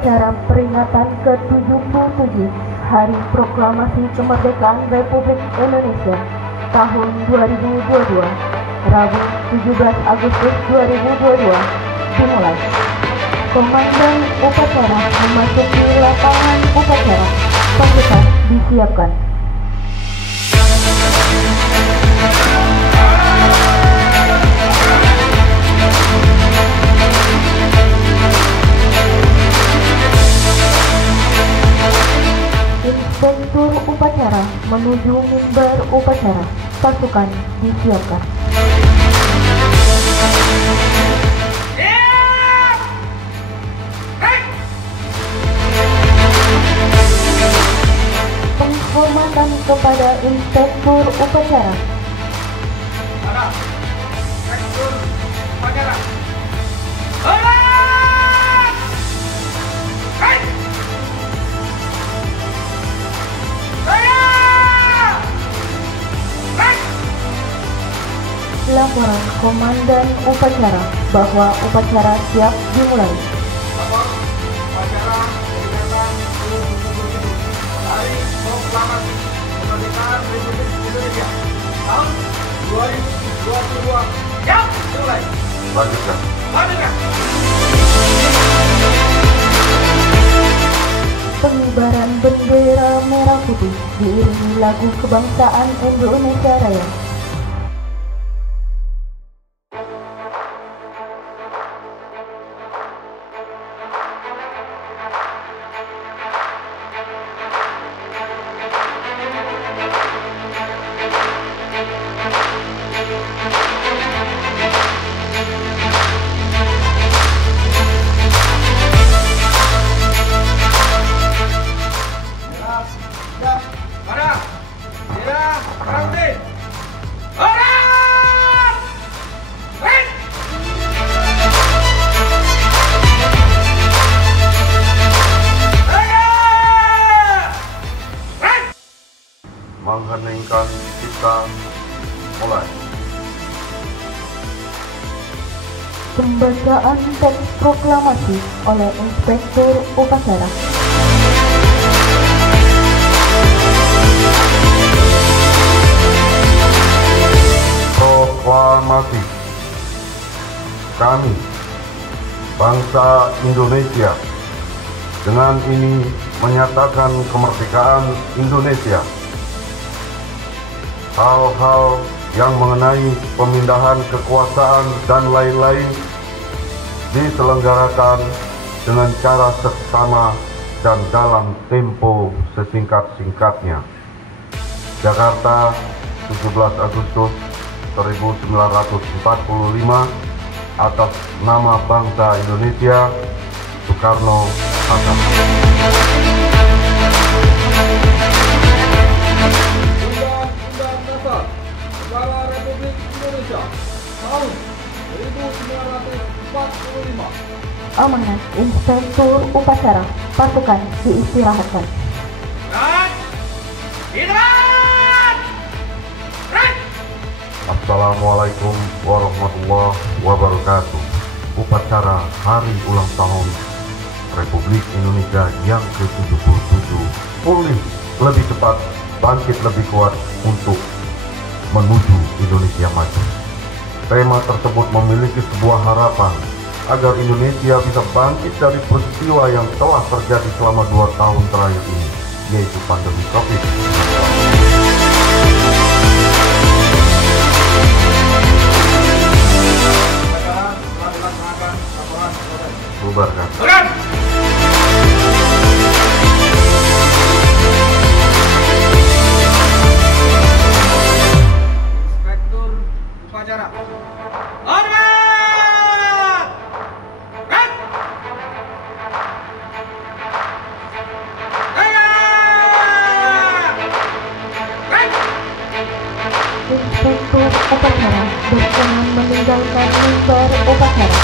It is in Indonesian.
upacara peringatan ke-77 Hari Proklamasi Kemerdekaan Republik Indonesia tahun 2022, Rabu 17 Agustus 2022 dimulai. Komandan upacara memasuki lapangan upacara. Pasukan disiapkan. Inspektur upacara menuju mimbar upacara. Pasukan disiapkan. Penghormatan kepada Inspektur upacara. Inspektur upacara. Laporan Komandan upacara bahwa upacara siap dimulai. Lapor upacara peringatan ke-77 Hari Proklamasi Kemerdekaan Republik Indonesia tahun 2022 siap dimulai. Lanjutkan. Pengibaran bendera merah putih diiringi lagu kebangsaan Indonesia Raya. Mengheningkan kita mulai. Pembacaan teks proklamasi oleh Inspektur upacara. Proklamasi. Kami, bangsa Indonesia, dengan ini menyatakan kemerdekaan Indonesia. Hal-hal yang mengenai pemindahan kekuasaan dan lain-lain diselenggarakan dengan cara seksama dan dalam tempo sesingkat-singkatnya. Jakarta, 17 Agustus 1945, atas nama bangsa Indonesia, Soekarno-Hatta. Negara Republik Indonesia tahun 1945. Amanat Inspektur upacara. Pasukan diistirahatkan. Assalamualaikum warahmatullahi wabarakatuh. Upacara Hari Ulang Tahun Republik Indonesia yang ke-77 pulih lebih cepat, bangkit lebih kuat untuk menuju Indonesia maju. Tema tersebut memiliki sebuah harapan agar Indonesia bisa bangkit dari peristiwa yang telah terjadi selama 2 tahun terakhir ini, yaitu pandemi COVID-19. Bubarkan. Inspektur upacara. Inspektur upacara berkenan meninggalkan mimbar upacara.